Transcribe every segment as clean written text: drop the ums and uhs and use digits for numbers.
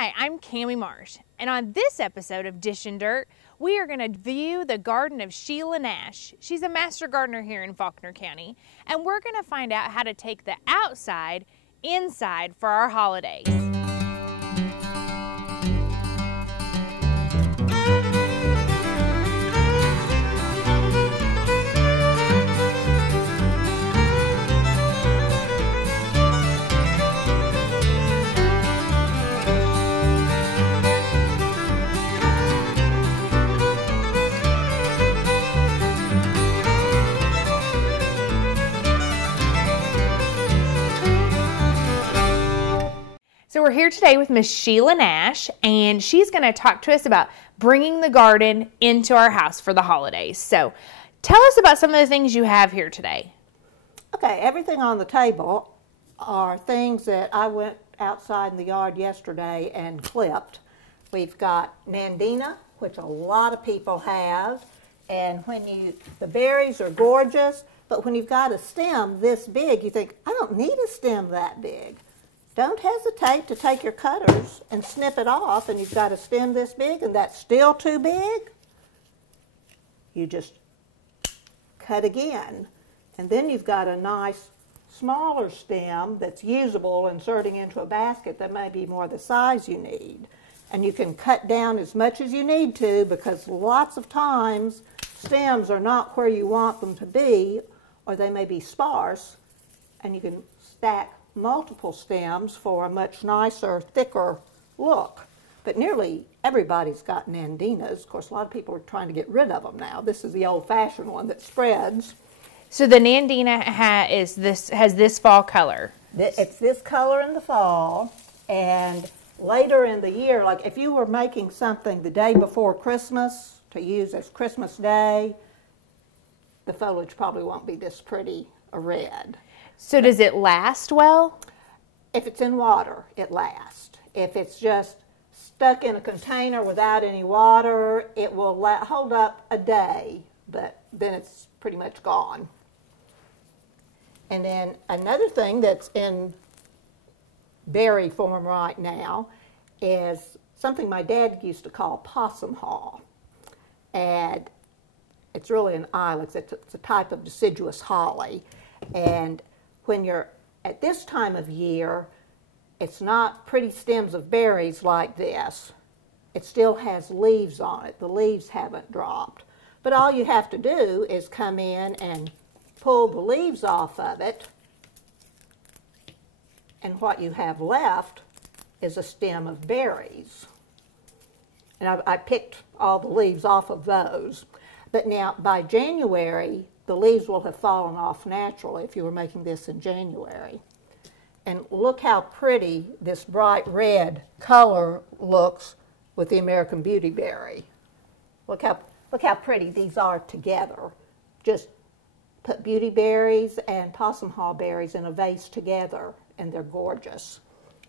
Hi, I'm Cammie Marsh, and on this episode of Dish and Dirt, we are going to view the garden of Shelia Nash. She's a master gardener here in Faulkner County, and we're going to find out how to take the outside inside for our holidays. So we're here today with Miss Shelia Nash, and she's going to talk to us about bringing the garden into our house for the holidays. So tell us about some of the things you have here today. Okay, everything on the table are things that I went outside in the yard yesterday and clipped. We've got Nandina, which a lot of people have, and the berries are gorgeous, but when you've got a stem this big, you think, I don't need a stem that big. Don't hesitate to take your cutters and snip it off, and you've got a stem this big and that's still too big. You just cut again. And then you've got a nice smaller stem that's usable, inserting into a basket that may be more the size you need. And you can cut down as much as you need to, because lots of times stems are not where you want them to be, or they may be sparse, and you can stack multiple stems for a much nicer, thicker look. But nearly everybody's got Nandinas. Of course, a lot of people are trying to get rid of them now. This is the old-fashioned one that spreads. So the Nandina has this fall color. It's this color in the fall, and later in the year, like if you were making something the day before Christmas to use as Christmas Day, the foliage probably won't be this pretty a red. So does it last well? If it's in water, it lasts. If it's just stuck in a container without any water, it will hold up a day, but then it's pretty much gone. And then another thing that's in berry form right now is something my dad used to call possum haw. And it's really an ilex. It's a type of deciduous holly. And when you're at this time of year, it's not pretty stems of berries like this. It still has leaves on it. The leaves haven't dropped. But all you have to do is come in and pull the leaves off of it, and what you have left is a stem of berries. And I picked all the leaves off of those. But now, by January, the leaves will have fallen off naturally if you were making this in January. And look how pretty this bright red color looks with the American Beauty Berry. Look how pretty these are together. Just put beauty berries and possum haw berries in a vase together, and they're gorgeous.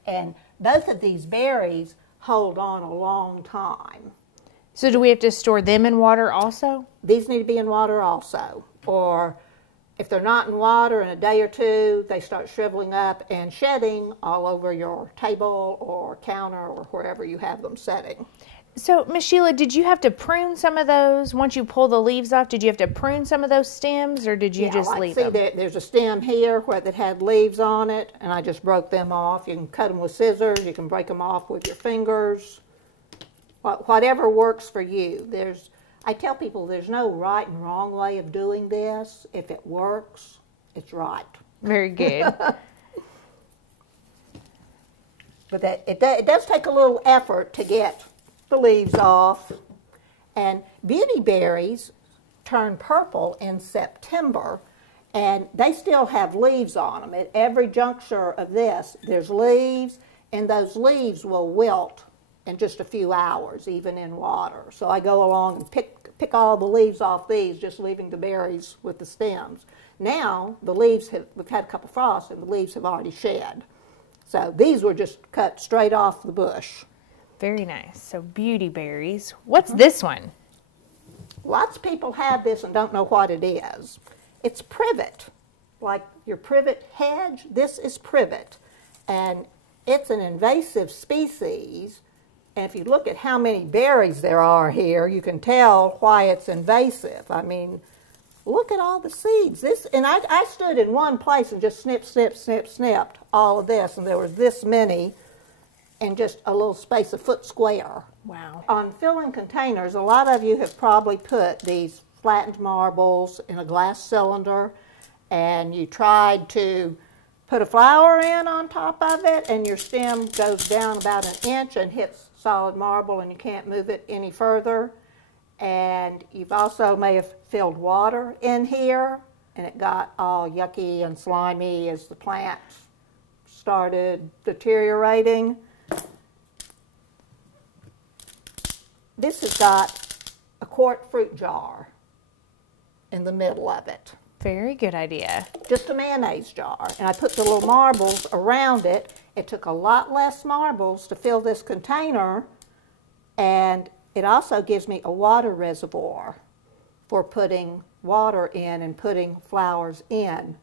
And both of these berries hold on a long time. So do we have to store them in water also? These need to be in water also. Or if they're not in water in a day or two, they start shriveling up and shedding all over your table or counter or wherever you have them setting. So, Miss Shelia, did you have to prune some of those? Once you pull the leaves off, did you have to prune some of those stems, or did you just leave them? There's a stem here that had leaves on it, and I just broke them off. You can cut them with scissors. You can break them off with your fingers. Whatever works for you. I tell people there's no right and wrong way of doing this. If it works, it's right. Very good. But it does take a little effort to get the leaves off. And beauty berries turn purple in September, and they still have leaves on them. At every juncture of this, there's leaves, and those leaves will wilt in just a few hours, even in water. So I go along and pick all the leaves off these, just leaving the berries with the stems. Now, we've had a couple frosts, and the leaves have already shed. So these were just cut straight off the bush. Very nice. So beauty berries. What's this one? Lots of people have this and don't know what it is. It's privet. Like your privet hedge, this is privet. And it's an invasive species, and if you look at how many berries there are here, you can tell why it's invasive. I mean, look at all the seeds. And I stood in one place and just snipped all of this, and there was this many in just a little space, a foot square. Wow. On filling containers, a lot of you have probably put these flattened marbles in a glass cylinder, and you tried to put a flower in on top of it, and your stem goes down about an inch and hits solid marble, and you can't move it any further. And you've also may have filled water in here, and it got all yucky and slimy as the plant started deteriorating. This has got a quart fruit jar in the middle of it. Very good idea. Just a mayonnaise jar. And I put the little marbles around it. It took a lot less marbles to fill this container, and it also gives me a water reservoir for putting water in and putting flowers in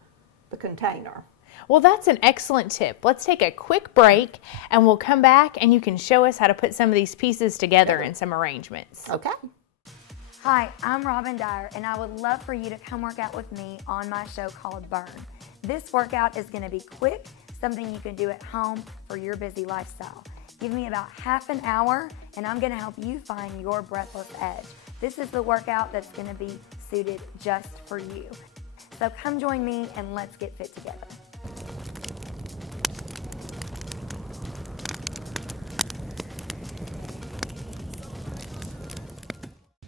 the container. Well, that's an excellent tip. Let's take a quick break, and we'll come back and you can show us how to put some of these pieces together in some arrangements. Okay. Hi, I'm Robin Dyer, and I would love for you to come work out with me on my show called Burn. This workout is going to be quick, something you can do at home for your busy lifestyle. Give me about half an hour, and I'm going to help you find your breathless edge. This is the workout that's going to be suited just for you. So come join me, and let's get fit together.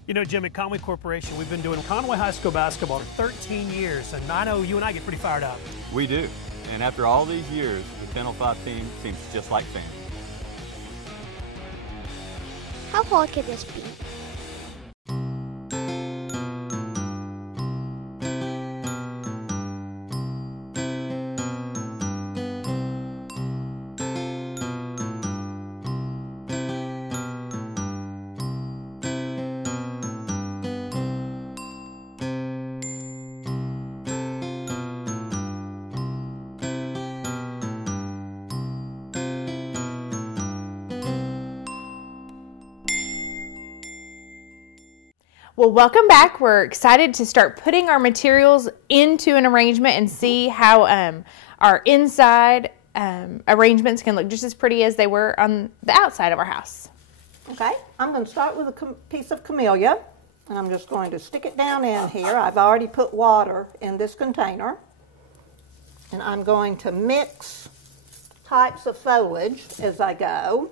You know, Jim, at Conway Corporation, we've been doing Conway High School basketball for 13 years, and I know you and I get pretty fired up. We do. And after all these years, the 1005 team seems just like family. How hard could this be? Well, welcome back. We're excited to start putting our materials into an arrangement and see how our inside arrangements can look just as pretty as they were on the outside of our house. Okay, I'm going to start with a piece of camellia, and I'm just going to stick it down in here. I've already put water in this container, and I'm going to mix types of foliage as I go.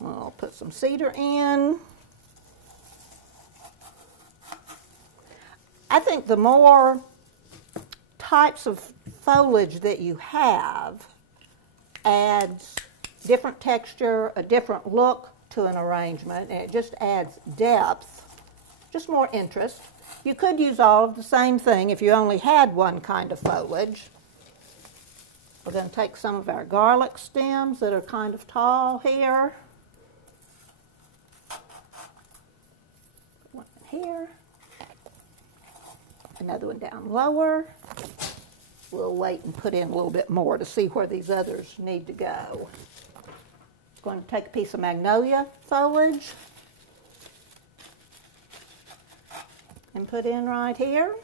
I'll put some cedar in. I think the more types of foliage that you have adds different texture, a different look to an arrangement, and it just adds depth, just more interest. You could use all of the same thing if you only had one kind of foliage. We're going to take some of our garlic stems that are kind of tall here. One here. Another one down lower. We'll wait and put in a little bit more to see where these others need to go. Going to take a piece of magnolia foliage and put in right here.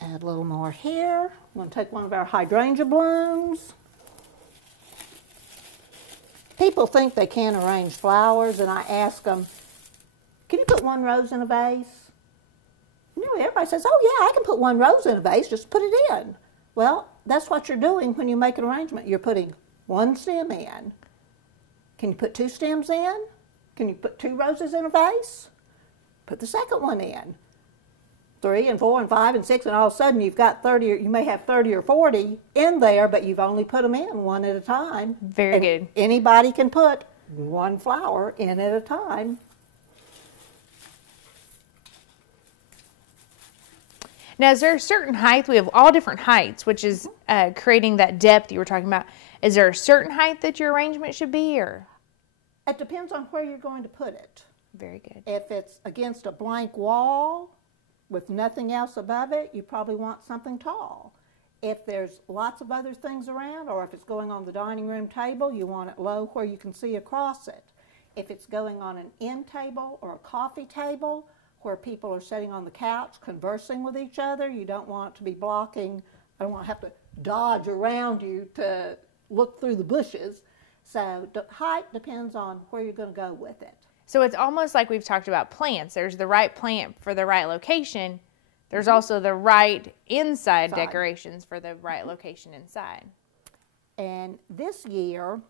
Add a little more here. I'm going to take one of our hydrangea blooms. People think they can't arrange flowers, and I ask them, can you put one rose in a vase? You know, everybody says, oh yeah, I can put one rose in a vase, just put it in. Well, that's what you're doing when you make an arrangement. You're putting one stem in. Can you put two stems in? Can you put two roses in a vase? Put the second one in. 3 and 4 and 5 and 6, and all of a sudden you've got 30, or you may have 30 or 40 in there, but you've only put them in one at a time. Very good. Anybody can put one flower in at a time. Now, is there a certain height? We have all different heights, which is creating that depth you were talking about. Is there a certain height that your arrangement should be, or? It depends on where you're going to put it. Very good. If it's against a blank wall, with nothing else above it, you probably want something tall. If there's lots of other things around, or if it's going on the dining room table, you want it low where you can see across it. If it's going on an end table or a coffee table where people are sitting on the couch conversing with each other, you don't want it to be blocking. I don't want to have to dodge around you to look through the bushes. So the height depends on where you're going to go with it. So it's almost like we've talked about plants. There's the right plant for the right location. There's also the right inside decorations for the right location inside. And this year,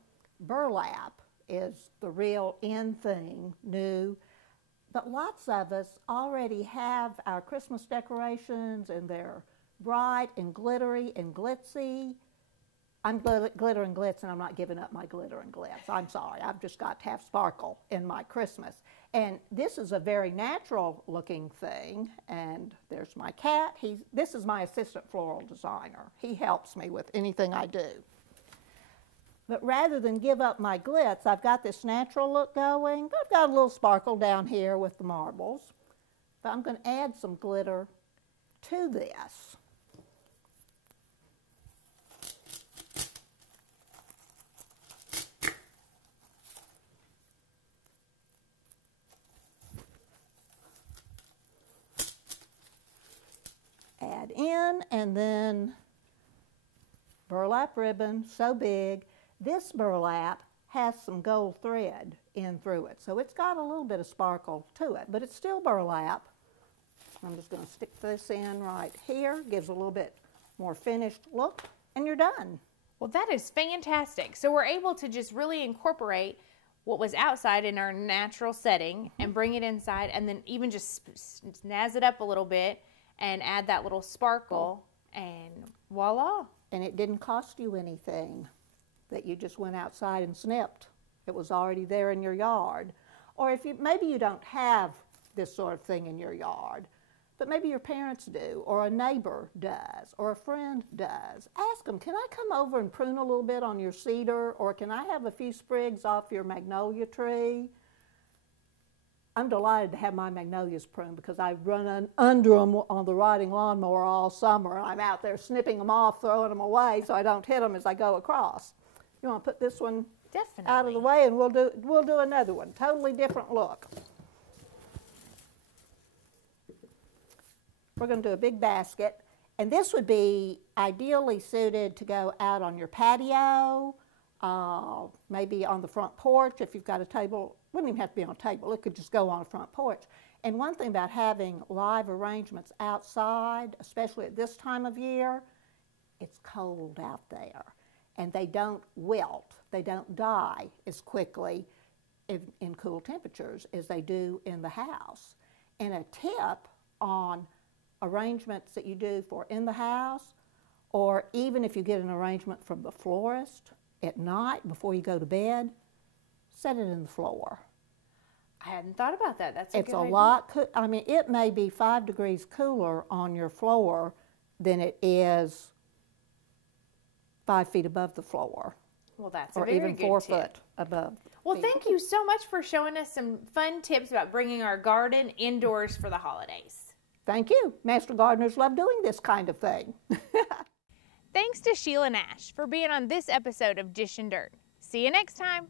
burlap is the real in thing, new. But lots of us already have our Christmas decorations, and they're bright and glittery and glitzy. I'm glitter and glitz, and I'm not giving up my glitter and glitz. I'm sorry. I've just got to have sparkle in my Christmas. And this is a very natural looking thing. And there's my cat. This is my assistant floral designer. He helps me with anything I do. But rather than give up my glitz, I've got this natural look going. I've got a little sparkle down here with the marbles. But I'm going to add some glitter to this. Add in, and then burlap ribbon, so big. This burlap has some gold thread in through it, so it's got a little bit of sparkle to it, but it's still burlap. I'm just going to stick this in right here, gives a little bit more finished look, and you're done. Well, that is fantastic. So we're able to just really incorporate what was outside in our natural setting and bring it inside, and then even just snazz it up a little bit and add that little sparkle, and voila. And it didn't cost you anything that you just went outside and snipped. It was already there in your yard. Or if maybe you don't have this sort of thing in your yard, but maybe your parents do, or a neighbor does, or a friend does. Ask them, can I come over and prune a little bit on your cedar, or can I have a few sprigs off your magnolia tree? I'm delighted to have my magnolias pruned because I run under them on the riding lawnmower all summer. I'm out there snipping them off, throwing them away so I don't hit them as I go across. You want to put this one out of the way, and we'll do another one. Totally different look. We're going to do a big basket, and this would be ideally suited to go out on your patio, maybe on the front porch if you've got a table. Wouldn't even have to be on a table. It could just go on a front porch. And one thing about having live arrangements outside, especially at this time of year, it's cold out there. And they don't wilt. They don't die as quickly in cool temperatures as they do in the house. And a tip on arrangements that you do for in the house, or even if you get an arrangement from the florist at night before you go to bed, set it in the floor. I hadn't thought about that. That's a good idea. It's a lot, I mean, it may be 5 degrees cooler on your floor than it is 5 feet above the floor. Well, that's a very good tip. Or even 4 foot above. Well, thank you so much for showing us some fun tips about bringing our garden indoors for the holidays. Thank you. Master gardeners love doing this kind of thing. Thanks to Shelia Nash for being on this episode of Dish and Dirt. See you next time.